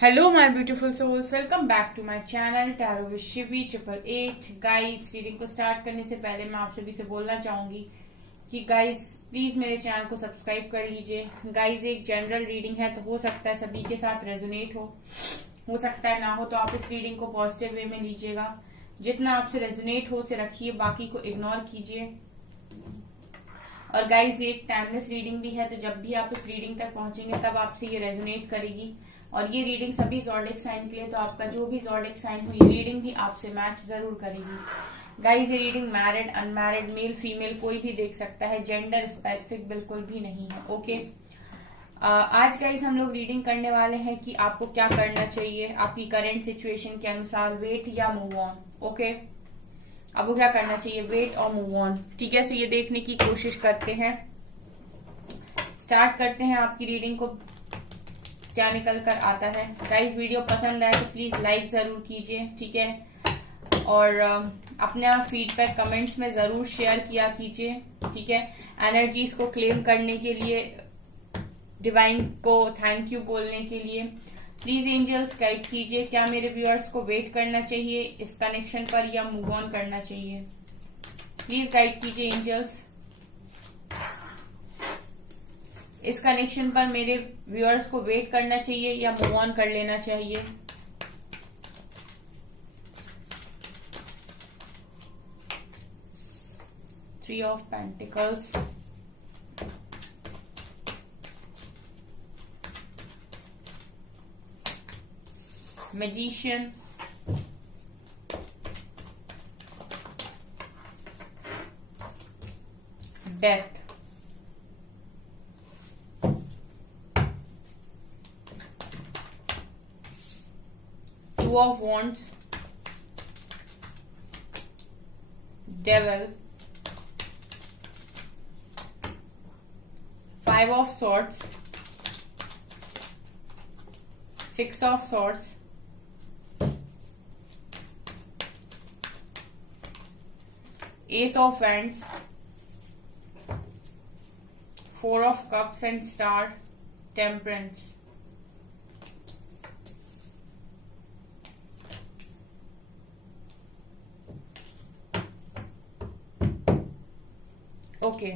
Hello my beautiful souls, welcome back to my channel tarot with Shivi 888। Guys, reading को start करने से पहले मैं आप सभी से बोलना चाहूंगी कि गाइस प्लीज मेरे चैनल को सब्सक्राइब कर लीजिए। गाइस, एक जनरल रीडिंग है तो हो सकता है सभी के साथ रेजोनेट हो सकता है ना हो, तो आप इस रीडिंग को पॉजिटिव वे में लीजिएगा। जितना आपसे रेजोनेट हो उसे रखिए, बाकी को इग्नोर कीजिए। और गाइस, ये एक टाइमलेस रीडिंग भी है, तो जब भी आप इस रीडिंग तक पहुंचेंगे तब आपसे ये रेजोनेट करेगी। और ये रीडिंग सभी ज़ोडिएक साइन के लिए, तो आपका जो भी ज़ोडिएक साइन हो ये रीडिंग भी आपसे मैच जरूर करेगी। गाइस, ये reading married, unmarried, male female कोई भी देख सकता है, जेंडर स्पेसिफिक बिल्कुल भी नहीं है। ओके, आज गाइस हम लोग रीडिंग करने वाले हैं कि आपको क्या करना चाहिए आपकी करंट सिचुएशन के अनुसार, वेट या मूव ऑन। ओके, आपको क्या करना चाहिए, वेट और मूव ऑन। ठीक है, सो ये देखने की कोशिश करते हैं, स्टार्ट करते हैं आपकी रीडिंग को, क्या निकल कर आता है। गाइस, वीडियो पसंद आए तो प्लीज लाइक जरूर कीजिए, ठीक है। और अपना फीडबैक कमेंट्स में जरूर शेयर किया कीजिए, ठीक है। एनर्जीज को क्लेम करने के लिए, डिवाइन को थैंक यू बोलने के लिए प्लीज एंजल्स गाइड कीजिए, क्या मेरे व्यूअर्स को वेट करना चाहिए इस कनेक्शन पर या मूव ऑन करना चाहिए। प्लीज गाइड कीजिए एंजल्स, इस कनेक्शन पर मेरे व्यूअर्स को वेट करना चाहिए या मूव ऑन कर लेना चाहिए। Three of pentacles, magician, death, Two of Wands, Devil, Five of Swords, Six of Swords, Ace of Wands, Four of Cups and Star, Temperance। Okay,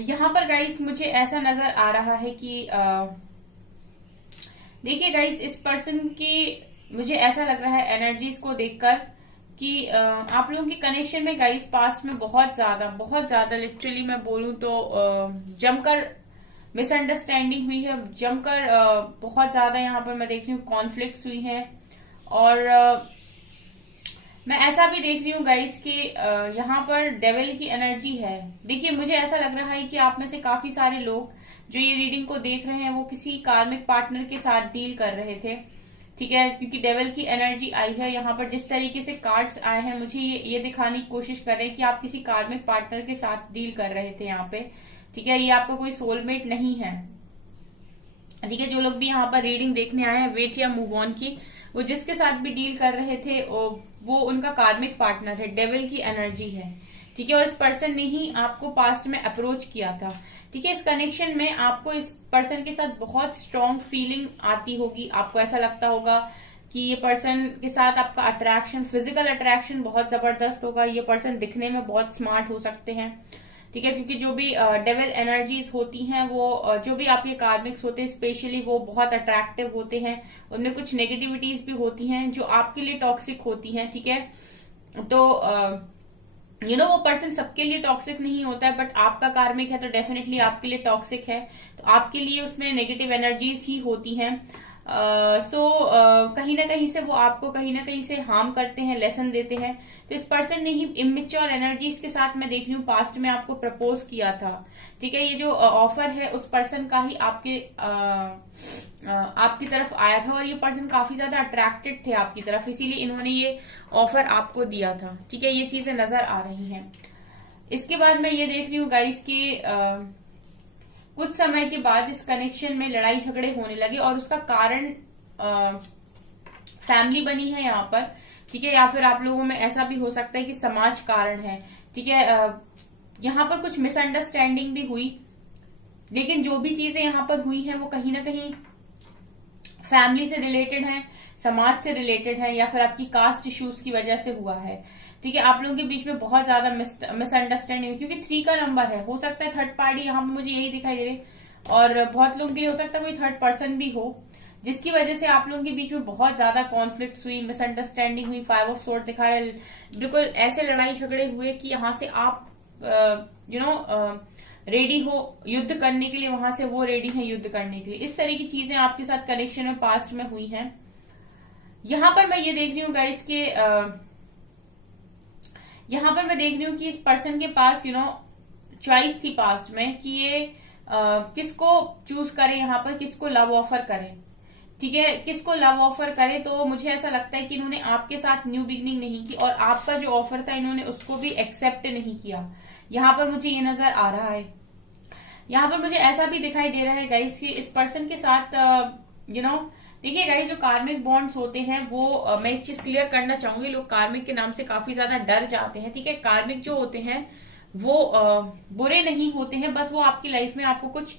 यहाँ पर गाइस मुझे ऐसा नजर आ रहा है कि देखिए गाइस, इस पर्सन की मुझे ऐसा लग रहा है एनर्जीज को देखकर कि आप लोगों की कनेक्शन में गाइस पास्ट में बहुत ज्यादा लिटरली मैं बोलूं तो जमकर मिसअंडरस्टैंडिंग हुई है, जमकर बहुत ज्यादा यहाँ पर मैं देख रही हूँ कॉन्फ्लिक्ट्स हुई हैं। और मैं ऐसा भी देख रही हूँ गाइस कि यहाँ पर डेविल की एनर्जी है। देखिए, मुझे ऐसा लग रहा है कि आप में से काफी सारे लोग जो ये रीडिंग को देख रहे हैं वो किसी कार्मिक पार्टनर के साथ डील कर रहे थे, ठीक है, क्योंकि डेविल की एनर्जी आई है यहाँ पर। जिस तरीके से कार्ड्स आए हैं मुझे ये दिखाने की कोशिश कर रहे हैं कि आप किसी कार्मिक पार्टनर के साथ डील कर रहे थे यहाँ पे, ठीक है। ये आपका कोई सोलमेट नहीं है, ठीक है। जो लोग भी यहाँ पर रीडिंग देखने आए हैं वेट या मूव ऑन की, वो जिसके साथ भी डील कर रहे थे वो उनका कार्मिक पार्टनर है, डेविल की एनर्जी है, ठीक है। और इस पर्सन ने ही आपको पास्ट में अप्रोच किया था, ठीक है। इस कनेक्शन में आपको इस पर्सन के साथ बहुत स्ट्रॉन्ग फीलिंग आती होगी, आपको ऐसा लगता होगा कि ये पर्सन के साथ आपका अट्रैक्शन, फिजिकल अट्रैक्शन बहुत जबरदस्त होगा। ये पर्सन दिखने में बहुत स्मार्ट हो सकते हैं, ठीक है, क्योंकि जो भी डेविल एनर्जीज होती हैं वो जो भी आपके कार्मिक्स होते हैं स्पेशली वो बहुत अट्रैक्टिव होते हैं। उनमें कुछ नेगेटिविटीज भी होती हैं जो आपके लिए टॉक्सिक होती हैं, ठीक है। तो वो पर्सन सबके लिए टॉक्सिक नहीं होता है, बट आपका कार्मिक है तो डेफिनेटली आपके लिए टॉक्सिक है, तो आपके लिए उसमें नेगेटिव एनर्जीज ही होती हैं। कहीं ना कहीं से वो आपको कहीं ना कहीं से हार्म करते हैं, लेसन देते हैं। तो इस पर्सन ने ही इमेच्योर एनर्जीज के साथ मैं देख रही हूँ पास्ट में आपको प्रपोज किया था, ठीक है। ये जो ऑफर है उस पर्सन का ही आपकी तरफ आया था, और ये पर्सन काफी ज्यादा अट्रैक्टेड थे आपकी तरफ, इसीलिए इन्होंने ये ऑफर आपको दिया था, ठीक है। ये चीजें नजर आ रही हैं। इसके बाद मैं ये देख रही हूँ गाइस की कुछ समय के बाद इस कनेक्शन में लड़ाई झगड़े होने लगे, और उसका कारण फैमिली बनी है यहाँ पर, ठीक है, या फिर आप लोगों में ऐसा भी हो सकता है कि समाज कारण है, ठीक है। यहाँ पर कुछ मिसअंडरस्टैंडिंग भी हुई, लेकिन जो भी चीजें यहाँ पर हुई हैं वो कहीं ना कहीं फैमिली से रिलेटेड है, समाज से रिलेटेड है, या फिर आपकी कास्ट इश्यूज की वजह से हुआ है। ठीक है, आप लोगों के बीच में बहुत ज्यादा मिसअंडरस्टैंडिंग हुई, क्योंकि 3 का नंबर है, हो सकता है थर्ड पार्टी यहाँ पे मुझे यही दिखाई दे रही, और बहुत लोगों के लिए हो सकता है कोई थर्ड पर्सन भी हो, जिसकी वजह से आप लोगों के बीच में बहुत ज्यादा कॉन्फ्लिक्ट हुई, मिसअंडरस्टैंडिंग हुई। 5 ऑफ सोर्ड दिखा रहे, बिल्कुल ऐसे लड़ाई झगड़े हुए कि यहाँ से आप रेडी हो युद्ध करने के लिए, वहां से वो रेडी है युद्ध करने के लिए। इस तरह की चीजें आपके साथ कनेक्शन में पास्ट में हुई हैं। यहाँ पर मैं ये देख रही हूँ गाइस के यहाँ पर मैं देख रही हूँ कि इस पर्सन के पास चॉइस थी पास्ट में कि ये किसको चूज करें, यहाँ पर किसको लव ऑफर करें। ठीक है, किसको लव ऑफर करें, तो मुझे ऐसा लगता है कि इन्होंने आपके साथ न्यू बिगनिंग नहीं की, और आपका जो ऑफर था इन्होंने उसको भी एक्सेप्ट नहीं किया। यहाँ पर मुझे ये नजर आ रहा है। यहाँ पर मुझे ऐसा भी दिखाई दे रहा है गाइस कि इस पर्सन के साथ देखिए गाइस, जो कार्मिक बॉन्ड्स होते हैं वो मैं एक चीज क्लियर करना चाहूंगी, लोग कार्मिक के नाम से काफी ज्यादा डर जाते हैं। ठीक है, कार्मिक जो होते हैं वो बुरे नहीं होते हैं, बस वो आपकी लाइफ में आपको कुछ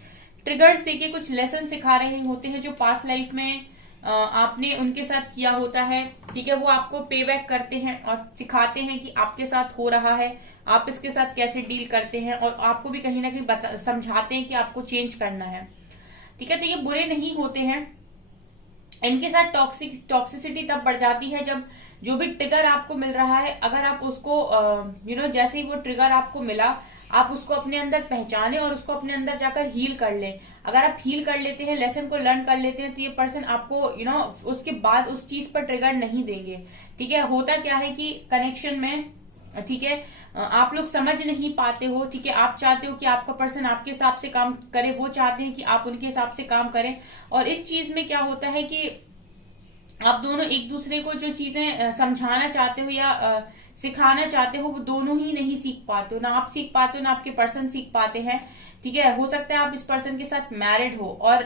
ट्रिगर्स देके कुछ लेसन सिखा रहे होते हैं, जो पास्ट लाइफ में आपने उनके साथ किया होता है। ठीक है, वो आपको पे बैक करते हैं और सिखाते हैं कि आपके साथ हो रहा है, आप इसके साथ कैसे डील करते हैं, और आपको भी कहीं ना कहीं समझाते हैं कि आपको चेंज करना है। ठीक है, तो ये बुरे नहीं होते हैं। इनके साथ टॉक्सिसिटी तब बढ़ जाती है जब जो भी ट्रिगर आपको मिल रहा है, अगर आप उसको जैसे ही वो ट्रिगर आपको मिला, आप उसको अपने अंदर पहचाने और उसको अपने अंदर जाकर हील कर लें। अगर आप हील कर लेते हैं, लेसन को लर्न कर लेते हैं, तो ये पर्सन आपको उसके बाद उस चीज पर ट्रिगर नहीं देंगे। ठीक है, होता क्या है कि कनेक्शन में, ठीक है, आप लोग समझ नहीं पाते हो। ठीक है, आप चाहते हो कि आपका पर्सन आपके हिसाब से काम करे, वो चाहते हैं कि आप उनके हिसाब से काम करें, और इस चीज में क्या होता है कि आप दोनों एक दूसरे को जो चीजें समझाना चाहते हो या सिखाना चाहते हो, वो दोनों ही नहीं सीख पाते हो, ना आप सीख पाते हो ना आपके पर्सन सीख पाते हैं। ठीक है, हो सकता है आप इस पर्सन के साथ मैरिड हो और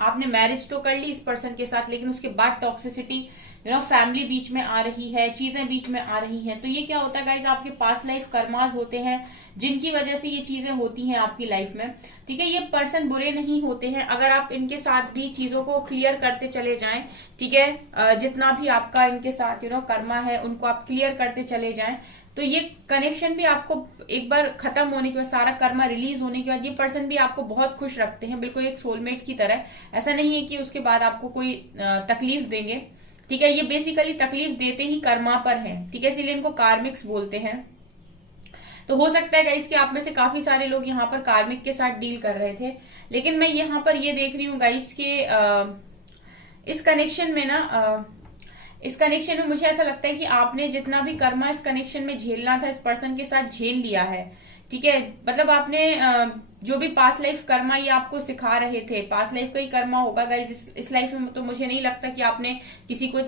आपने मैरिज तो कर ली इस पर्सन के साथ, लेकिन उसके बाद टॉक्सिसिटी फैमिली बीच में आ रही है, चीजें बीच में आ रही हैं। तो ये क्या होता है गाइज, आपके पास्ट लाइफ कर्मास होते हैं जिनकी वजह से ये चीजें होती हैं आपकी लाइफ में। ठीक है, ये पर्सन बुरे नहीं होते हैं अगर आप इनके साथ भी चीजों को क्लियर करते चले जाएं। ठीक है, जितना भी आपका इनके साथ कर्मा है उनको आप क्लियर करते चले जाएं, तो ये कनेक्शन भी आपको एक बार खत्म होने के बाद, सारा कर्मा रिलीज होने के बाद, ये पर्सन भी आपको बहुत खुश रखते हैं, बिल्कुल एक सोलमेट की तरह। ऐसा नहीं है कि उसके बाद आपको कोई तकलीफ देंगे। ठीक है, ये बेसिकली तकलीफ देते ही कर्मा पर है। ठीक है, इसीलिए इनको कार्मिक्स बोलते हैं। तो हो सकता है गाइस कि आप में से काफी सारे लोग यहाँ पर कार्मिक के साथ डील कर रहे थे, लेकिन मैं यहाँ पर ये देख रही हूँ गाइस के इस कनेक्शन में मुझे ऐसा लगता है कि आपने जितना भी कर्मा इस कनेक्शन में झेलना था, इस पर्सन के साथ झेल लिया है। ठीक है, मतलब आपने जो भी पास्ट लाइफ कर्मा ये आपको सिखा रहे थे, पास्ट लाइफ का ही कर्मा होगा गाइस इस लाइफ में, तो मुझे नहीं लगता कि आपने किसी को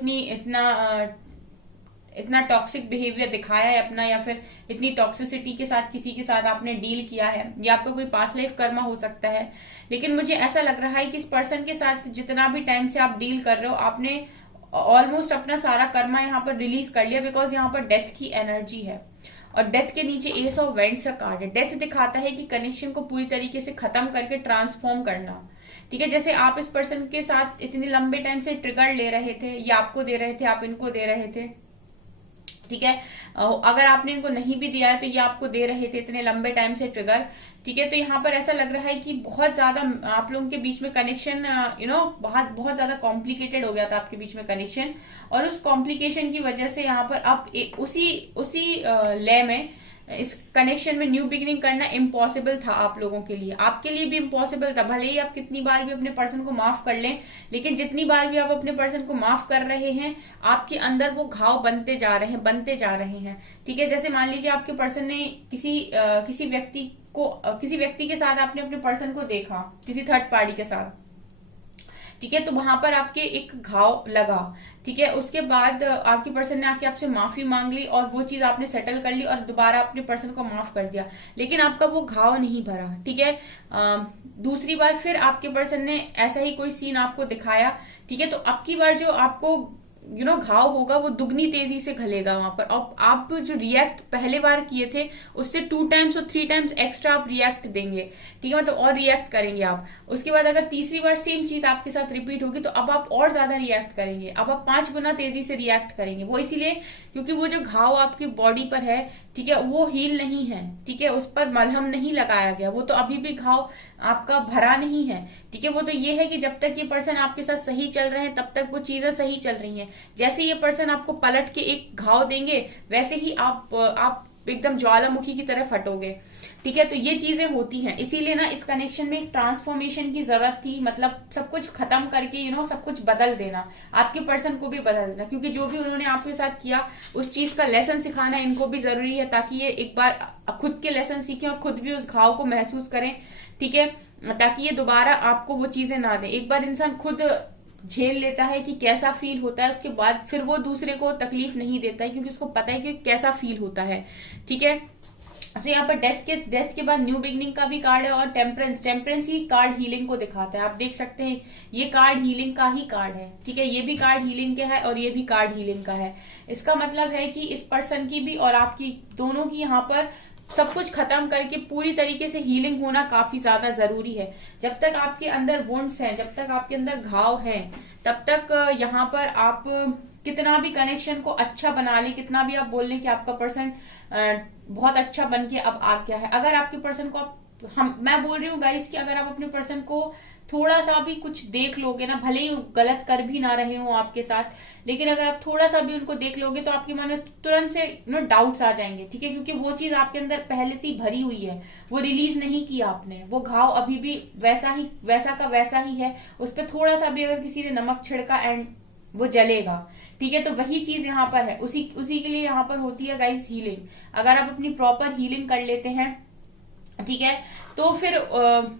इतना टॉक्सिक बिहेवियर दिखाया है अपना, या फिर इतनी टॉक्सिसिटी के साथ किसी के साथ आपने डील किया है। ये आपका कोई पास्ट लाइफ कर्मा हो सकता है, लेकिन मुझे ऐसा लग रहा है कि इस पर्सन के साथ जितना भी टाइम से आप डील कर रहे हो, आपने ऑलमोस्ट अपना सारा कर्मा यहाँ पर रिलीज कर लिया, बिकॉज यहाँ पर डेथ की एनर्जी है, और डेथ के नीचे एस ऑफ वेंट्स का कार्ड है। डेथ दिखाता है कि कनेक्शन को पूरी तरीके से खत्म करके ट्रांसफॉर्म करना। ठीक है, जैसे आप इस पर्सन के साथ इतने लंबे टाइम से ट्रिगर ले रहे थे, ये आपको दे रहे थे, आप इनको दे रहे थे। ठीक है, अगर आपने इनको नहीं भी दिया है तो ये आपको दे रहे थे इतने लंबे टाइम से ट्रिगर। ठीक है, तो यहाँ पर ऐसा लग रहा है कि बहुत ज्यादा आप लोगों के बीच में कनेक्शन बहुत ज्यादा कॉम्प्लिकेटेड हो गया था आपके बीच में कनेक्शन, और उस कॉम्प्लिकेशन की वजह से यहाँ पर अब उसी लय में इस कनेक्शन में न्यू बिगिनिंग करना इम्पॉसिबल था आप लोगों के लिए, आपके लिए भी इम्पॉसिबल था। भले ही आप कितनी बार भी अपने पर्सन को माफ कर लें, लेकिन जितनी बार भी आप अपने पर्सन को माफ कर रहे हैं, आपके अंदर वो घाव बनते जा रहे हैं। ठीक है, जैसे मान लीजिए आपके पर्सन ने किसी व्यक्ति के साथ आपने अपने पर्सन को देखा, किसी थर्ड पार्टी के साथ। ठीक है, तो वहां पर आपके एक घाव लगा। ठीक है, उसके बाद आपकी पर्सन ने आके आपसे माफी मांग ली और वो चीज आपने सेटल कर ली और दोबारा अपने पर्सन को माफ कर दिया, लेकिन आपका वो घाव नहीं भरा। ठीक है, दूसरी बार फिर आपके पर्सन ने ऐसा ही कोई सीन आपको दिखाया। ठीक है, तो अब की बार जो आपको घाव होगा वो दुगनी तेजी से घलेगा वहां पर। अब आप जो रिएक्ट पहले बार किए थे उससे 2 टाइम्स और 3 टाइम्स एक्स्ट्रा आप रिएक्ट देंगे। ठीक ठीक है, मतलब और रिएक्ट करेंगे आप। उसके बाद अगर तीसरी बार सेम चीज आपके साथ रिपीट होगी तो अब आप और ज्यादा रिएक्ट करेंगे, अब आप 5 गुना तेजी से रिएक्ट करेंगे। वो इसीलिए क्योंकि वो जो घाव आपकी बॉडी पर है, ठीक है, वो हील नहीं है, ठीक है, उस पर मलहम नहीं लगाया गया, वो तो अभी भी घाव आपका भरा नहीं है, ठीक है। वो तो ये है कि जब तक ये पर्सन आपके साथ सही चल रहे हैं तब तक वो चीजें सही चल रही हैं। जैसे ये पर्सन आपको पलट के एक घाव देंगे वैसे ही आप एकदम ज्वालामुखी की तरह फटोगे, ठीक है। तो ये चीजें होती हैं, इसीलिए ना इस कनेक्शन में एक ट्रांसफॉर्मेशन की जरूरत थी, मतलब सब कुछ खत्म करके सब कुछ बदल देना, आपके पर्सन को भी बदल देना, क्योंकि जो भी उन्होंने आपके साथ किया उस चीज का लेसन सिखाना इनको भी जरूरी है, ताकि ये एक बार खुद के लेसन सीखें और खुद भी उस घाव को महसूस करें, ठीक है, ताकि ये दोबारा आपको वो चीजें ना दे। एक बार इंसान खुद झेल लेता है कि कैसा फील होता है, उसके बाद फिर वो दूसरे को तकलीफ नहीं देता है, क्योंकि उसको पता है कि कैसा फील होता है, ठीक है। तो यहाँ पर डेथ के बाद न्यू बिगनिंग का भी कार्ड है, और टेम्परेंस ही कार्ड हीलिंग को दिखाता है। आप देख सकते हैं ये कार्ड हीलिंग का ही कार्ड है, ठीक है, ये भी कार्ड हीलिंग का है और ये भी कार्ड हीलिंग का है। इसका मतलब है कि इस पर्सन की भी और आपकी दोनों की यहाँ पर सब कुछ खत्म करके पूरी तरीके से हीलिंग होना काफी ज्यादा जरूरी है। जब तक आपके अंदर वुंड्स हैं, जब तक आपके अंदर घाव हैं, तब तक यहाँ पर आप कितना भी कनेक्शन को अच्छा बना ले, कितना भी आप बोल लें कि आपका पर्सन बहुत अच्छा बन के अब आ गया है, अगर आपके पर्सन को मैं बोल रही हूँ गाइस कि अगर आप अपने पर्सन को थोड़ा सा भी कुछ देख लोगे ना, भले ही गलत कर भी ना रहे हो आपके साथ, लेकिन अगर आप थोड़ा सा भी उनको देख लोगे तो आपके मन में तुरंत से डाउट्स आ जाएंगे, ठीक है, क्योंकि वो चीज आपके अंदर पहले से ही भरी हुई है, वो रिलीज नहीं किया आपने, वो घाव अभी भी वैसा का वैसा ही है, उस पर थोड़ा सा भी अगर किसी ने नमक छिड़का एंड वो जलेगा, ठीक है। तो वही चीज यहाँ पर है, उसी के लिए यहाँ पर होती है गाइस हीलिंग। अगर आप अपनी प्रॉपर हीलिंग कर लेते हैं, ठीक है, तो फिर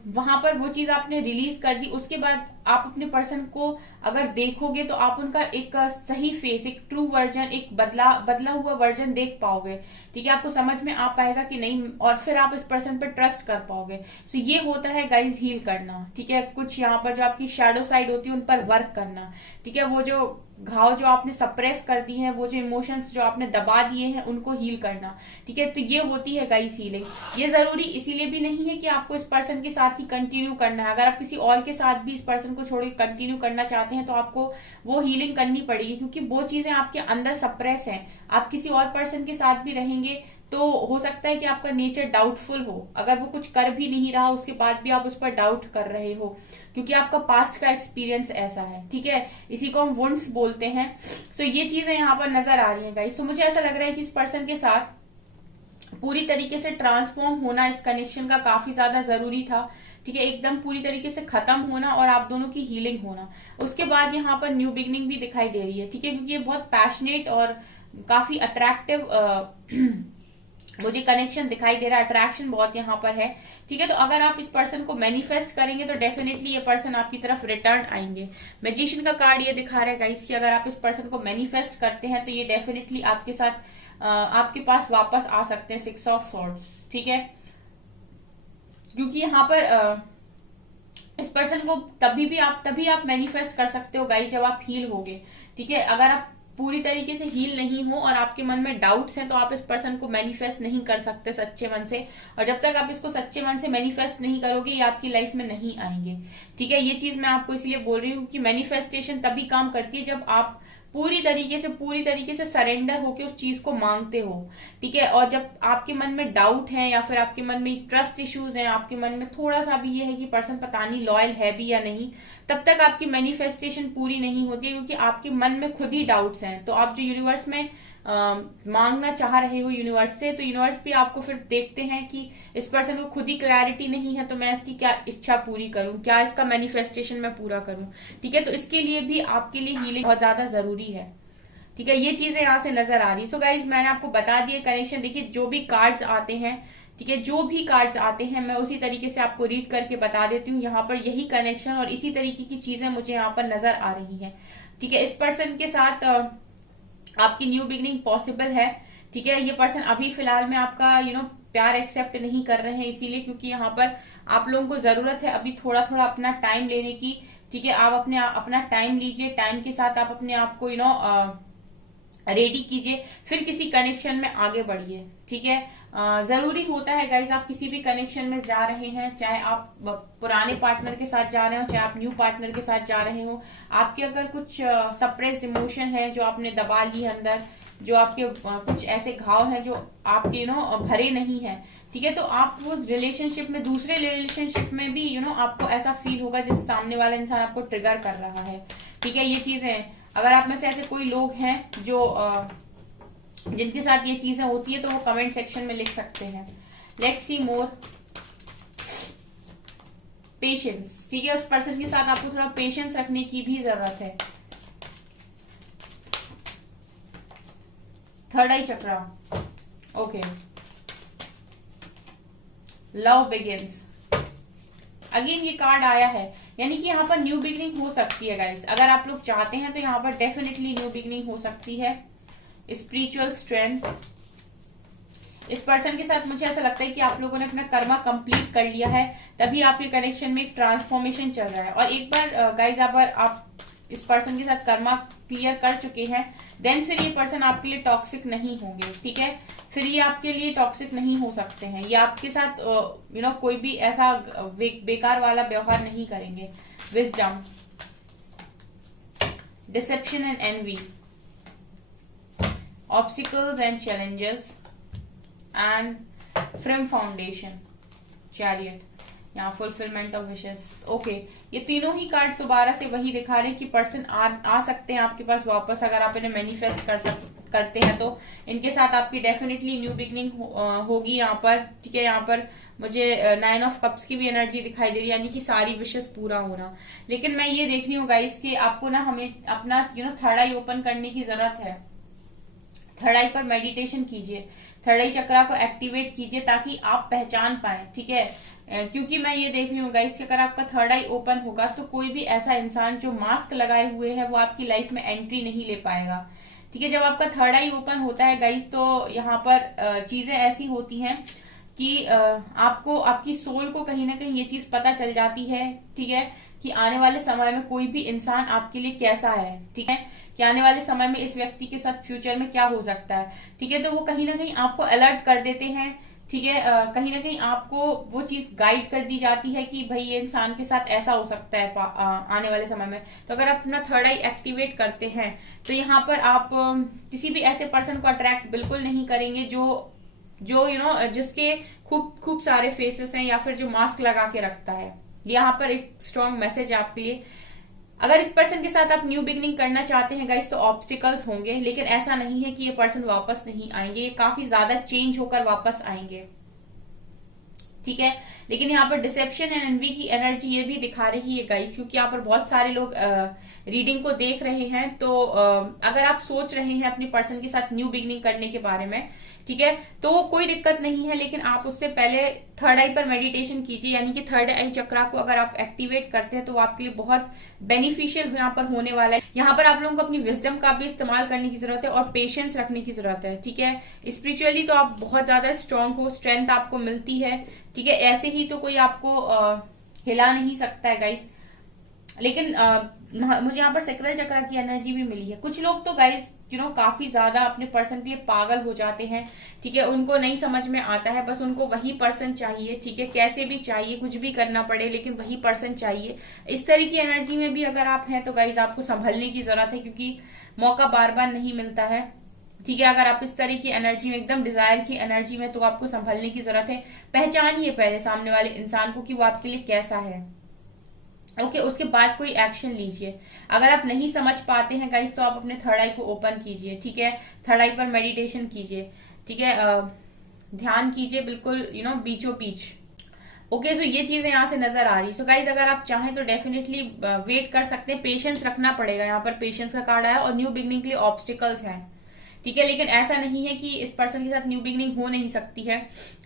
वहां पर वो चीज आपने रिलीज कर दी, उसके बाद आप अपने पर्सन को अगर देखोगे तो आप उनका एक सही फेस, एक ट्रू वर्जन, एक बदला हुआ वर्जन देख पाओगे, ठीक है, आपको समझ में आ पाएगा कि नहीं, और फिर आप इस पर्सन पर ट्रस्ट कर पाओगे। सो ये होता है गाइस हील करना, ठीक है। कुछ यहाँ पर जो आपकी शैडो साइड होती है उन पर वर्क करना, ठीक है, वो जो घाव जो आपने सप्रेस कर दी है, वो जो इमोशंस जो आपने दबा दिए हैं उनको हील करना, ठीक है। तो ये होती है गाइस हीलिंग। ये जरूरी इसीलिए भी नहीं है कि आपको इस पर्सन के साथ ही कंटिन्यू करना है, अगर आप किसी और के साथ भी इस पर्सन को छोड़ के कंटिन्यू करना चाहते हैं तो आपको वो हीलिंग करनी पड़ेगी, क्योंकि वो चीजें आपके अंदर सप्रेस हैं। आप किसी और पर्सन के साथ भी रहेंगे तो हो सकता है कि आपका नेचर डाउटफुल हो, अगर वो कुछ कर भी नहीं रहा उसके बाद भी आप उस पर डाउट कर रहे हो, क्योंकि आपका पास्ट का एक्सपीरियंस ऐसा है, ठीक है, इसी को हम वुंड्स बोलते हैं। सो ये चीजें यहाँ पर नजर आ रही हैं गाइस। सो मुझे ऐसा लग रहा है कि इस पर्सन के साथ पूरी तरीके से ट्रांसफॉर्म होना इस कनेक्शन का काफी ज्यादा जरूरी था, ठीक है, एकदम पूरी तरीके से खत्म होना और आप दोनों की हीलिंग होना। उसके बाद यहाँ पर न्यू बिगनिंग भी दिखाई दे रही है, ठीक है, क्योंकि ये बहुत पैशनेट और काफी अट्रैक्टिव मुझे कनेक्शन दिखाई दे रहा है, अट्रैक्शन बहुत यहाँ पर है, ठीक है। तो अगर आप इस पर्सन को मैनिफेस्ट करेंगे तो डेफिनेटली ये पर्सन आपकी तरफ रिटर्न आएंगे। मैजिशियन का कार्ड ये दिखा रहा है गाइस कि अगर आप इस पर्सन को मैनिफेस्ट करते हैं तो ये डेफिनेटली आपके साथ आपके पास वापस आ सकते हैं, 6 ऑफ सॉर्ड्स, ठीक है, क्योंकि यहाँ पर इस पर्सन को तभी आप मैनिफेस्ट कर सकते हो गाइस जब आप हील होगे, ठीक है। अगर आप पूरी तरीके से हील नहीं हो और आपके मन में डाउट्स हैं तो आप इस पर्सन को मैनिफेस्ट नहीं कर सकते सच्चे मन से, और जब तक आप इसको सच्चे मन से मैनिफेस्ट नहीं करोगे ये आपकी लाइफ में नहीं आएंगे, ठीक है। ये चीज मैं आपको इसलिए बोल रही हूँ कि मैनिफेस्टेशन तभी काम करती है जब आप पूरी तरीके से सरेंडर होके उस चीज को मांगते हो, ठीक है। और जब आपके मन में डाउट है या फिर आपके मन में ट्रस्ट इश्यूज हैं, आपके मन में थोड़ा सा भी ये है कि पर्सन पता नहीं लॉयल है भी या नहीं, तब तक आपकी मैनिफेस्टेशन पूरी नहीं होती है, क्योंकि आपके मन में खुद ही डाउट्स हैं। तो आप जो यूनिवर्स में मांगना चाह रहे हो यूनिवर्स से, तो यूनिवर्स भी आपको फिर देखते हैं कि इस पर्सन को खुद ही क्लैरिटी नहीं है, तो मैं इसकी क्या इच्छा पूरी करूं, क्या इसका मैनिफेस्टेशन मैं पूरा करूं, ठीक है। तो इसके लिए भी आपके लिए हीलिंग बहुत ज्यादा जरूरी है, ठीक है। ये चीजें यहाँ से नजर आ रही। सो गाइज मैंने आपको बता दिए कनेक्शन। देखिए जो भी कार्ड्स आते हैं, ठीक है, जो भी कार्ड्स आते हैं मैं उसी तरीके से आपको रीड करके बता देती हूँ। यहाँ पर यही कनेक्शन और इसी तरीके की चीजें मुझे यहाँ पर नजर आ रही है, ठीक है। इस पर्सन के साथ आपकी न्यू बिगनिंग पॉसिबल है, ठीक है। ये पर्सन अभी फिलहाल में आपका प्यार एक्सेप्ट नहीं कर रहे हैं, इसीलिए क्योंकि यहाँ पर आप लोगों को जरूरत है अभी थोड़ा थोड़ा अपना टाइम लेने की, ठीक है। आप अपना टाइम लीजिए, टाइम के साथ आप अपने आप को रेडी कीजिए, फिर किसी कनेक्शन में आगे बढ़िए। ठीक है, जरूरी होता है गाइज, आप किसी भी कनेक्शन में जा रहे हैं, चाहे आप पुराने पार्टनर के साथ जा रहे हो, चाहे आप न्यू पार्टनर के साथ जा रहे हो, आपके अगर कुछ सप्रेस्ड इमोशन है जो आपने दबा ली अंदर, जो आपके कुछ ऐसे घाव हैं जो आपके भरे नहीं है, ठीक है, तो आप वो रिलेशनशिप में, दूसरे रिलेशनशिप में भी आपको ऐसा फील होगा जैसे सामने वाला इंसान आपको ट्रिगर कर रहा है। ठीक है, ये चीजें, अगर आप में से ऐसे कोई लोग हैं जो जिनके साथ ये चीजें होती है तो वो कमेंट सेक्शन में लिख सकते हैं। Let's see more patience. ठीक है, उस पर्सन के साथ आपको थोड़ा पेशेंस रखने की भी जरूरत है। थर्ड आई चक्रा, ओके, लव बिगिंस। अगेन ये कार्ड आया है, यानी कि यहाँ पर न्यू बिगनिंग हो सकती है गाइस। अगर आप लोग चाहते हैं तो यहाँ पर डेफिनेटली न्यू बिगनिंग हो सकती है। स्पिरिचुअल स्ट्रेंथ, इस पर्सन के साथ मुझे ऐसा लगता है कि आप लोगों ने अपना कर्मा कंप्लीट कर लिया है, तभी आपके कनेक्शन में एक ट्रांसफॉर्मेशन चल रहा है। और एक बार गाइज अगर आप इस पर्सन के साथ कर्मा क्लियर कर चुके हैं, देन फिर ये पर्सन आपके लिए टॉक्सिक नहीं होंगे। ठीक है, फिर ये आपके लिए टॉक्सिक नहीं हो सकते हैं, ये आपके साथ कोई भी ऐसा बेकार वाला व्यवहार नहीं करेंगे। Wisdom, deception and envy, obstacles and challenges and frame foundation, chariot, यहाँ फुलफिलमेंट ऑफ विशेस। ओके, ये तीनों ही कार्ड दोबारा से वही दिखा रहे हैं कि पर्सन आ सकते हैं आपके पास वापस, अगर आप इन्हें मैनिफेस्ट करते हैं तो इनके साथ आपकी डेफिनेटली न्यू बिगनिंग होगी यहाँ पर। ठीक है, यहाँ पर मुझे 9 ऑफ कप्स की भी एनर्जी दिखाई दे रही है, यानी कि सारी विशेष पूरा होना। लेकिन मैं ये देख रही हूँ गाइस कि आपको ना हमें अपना थर्ड आई ओपन करने की जरूरत है। थर्ड आई पर मेडिटेशन कीजिए, थर्ड आई चक्रा को एक्टिवेट कीजिए ताकि आप पहचान पाए। ठीक है, क्योंकि मैं ये देख रही हूँ गाइस कि अगर आपका थर्ड आई ओपन होगा तो कोई भी ऐसा इंसान जो मास्क लगाए हुए है वो आपकी लाइफ में एंट्री नहीं ले पाएगा। ठीक है, जब आपका थर्ड आई ओपन होता है गाइस तो यहाँ पर चीजें ऐसी होती हैं कि आपको, आपकी सोल को कहीं ना कहीं ये चीज पता चल जाती है। ठीक है, कि आने वाले समय में कोई भी इंसान आपके लिए कैसा है। ठीक है, कि आने वाले समय में इस व्यक्ति के साथ फ्यूचर में क्या हो सकता है। ठीक है, तो वो कहीं ना कहीं आपको अलर्ट कर देते हैं। ठीक है, कहीं ना कहीं आपको वो चीज गाइड कर दी जाती है कि भाई ये इंसान के साथ ऐसा हो सकता है आने वाले समय में। तो अगर आप अपना थर्ड आई एक्टिवेट करते हैं तो यहाँ पर आप किसी भी ऐसे पर्सन को अट्रैक्ट बिल्कुल नहीं करेंगे जो जिसके खूब सारे फेसेस हैं या फिर जो मास्क लगा के रखता है। यहाँ पर एक स्ट्रॉन्ग मैसेज है आपके लिए। अगर इस पर्सन के साथ आप न्यू बिगनिंग करना चाहते हैं गाइस तो ऑब्स्टिकल्स होंगे, लेकिन ऐसा नहीं है कि ये पर्सन वापस नहीं आएंगे, ये काफी ज्यादा चेंज होकर वापस आएंगे। ठीक है, लेकिन यहाँ पर डिसेप्शन एंड एनवी की एनर्जी ये भी दिखा रही है गाइस, क्योंकि यहाँ पर बहुत सारे लोग रीडिंग को देख रहे हैं। तो अगर आप सोच रहे हैं अपने पर्सन के साथ न्यू बिगनिंग करने के बारे में, ठीक है, तो कोई दिक्कत नहीं है, लेकिन आप उससे पहले थर्ड आई पर मेडिटेशन कीजिए। यानी कि थर्ड आई चक्रा को अगर आप एक्टिवेट करते हैं तो आपके लिए बहुत बेनिफिशियल यहाँ पर होने वाला है। यहाँ पर आप लोगों को अपनी विजडम का भी इस्तेमाल करने की जरूरत है और पेशेंस रखने की जरूरत है। ठीक है, स्पिरिचुअली तो आप बहुत ज्यादा स्ट्रांग हो, स्ट्रेंथ आपको मिलती है। ठीक है, ऐसे ही तो कोई आपको हिला नहीं सकता है गाइस। लेकिन मुझे यहाँ पर सेक्रल चक्रा की एनर्जी भी मिली है। कुछ लोग तो गाइस काफी ज्यादा अपने पर्सन के लिए पागल हो जाते हैं। ठीक है, उनको नहीं समझ में आता है, बस उनको वही पर्सन चाहिए। ठीक है, कैसे भी चाहिए, कुछ भी करना पड़े, लेकिन वही पर्सन चाहिए। इस तरह की एनर्जी में भी अगर आप हैं तो गाइस आपको संभलने की जरूरत है, क्योंकि मौका बार बार नहीं मिलता है। ठीक है, अगर आप इस तरह की एनर्जी में, एकदम डिजायर की एनर्जी में, तो आपको संभलने की जरूरत है। पहचानिए पहले सामने वाले इंसान को कि वो आपके लिए कैसा है। ओके, उसके बाद कोई एक्शन लीजिए। अगर आप नहीं समझ पाते हैं गाइस तो आप अपने थर्ड आई को ओपन कीजिए। ठीक है, थर्ड आई पर मेडिटेशन कीजिए। ठीक है, ध्यान कीजिए बिल्कुल बीचों बीच। ओके, तो ये चीजें यहाँ से नजर आ रही। सो गाइज अगर आप चाहें तो डेफिनेटली वेट कर सकते हैं, पेशेंस रखना पड़ेगा। यहाँ पर पेशेंस का कार्ड आया और न्यू बिगनिंग के लिए ऑब्स्टिकल्स हैं। ठीक है, लेकिन ऐसा नहीं है कि इस पर्सन के साथ न्यू बिगनिंग हो नहीं सकती है।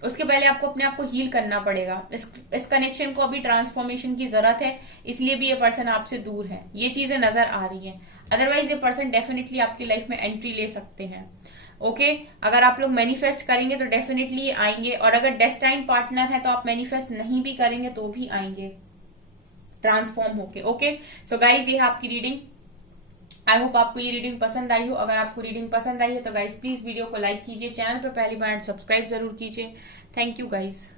उसके पहले आपको अपने आप को हील करना पड़ेगा। इस कनेक्शन को अभी ट्रांसफॉर्मेशन की जरूरत है, इसलिए भी ये पर्सन आपसे दूर है। ये चीजें नजर आ रही हैं। अदरवाइज ये पर्सन डेफिनेटली आपकी लाइफ में एंट्री ले सकते हैं। ओके, अगर आप लोग मैनिफेस्ट करेंगे तो डेफिनेटली आएंगे, और अगर डेस्टाइन पार्टनर है तो आप मैनिफेस्ट नहीं भी करेंगे तो भी आएंगे ट्रांसफॉर्म होके। ओके, सो गाइज ये है आपकी रीडिंग। आई होप आपको ये रीडिंग पसंद आई हो। अगर आपको रीडिंग पसंद आई है तो गाइज प्लीज वीडियो को लाइक कीजिए, चैनल पर पहली बार सब्सक्राइब जरूर कीजिए। Thank you guys.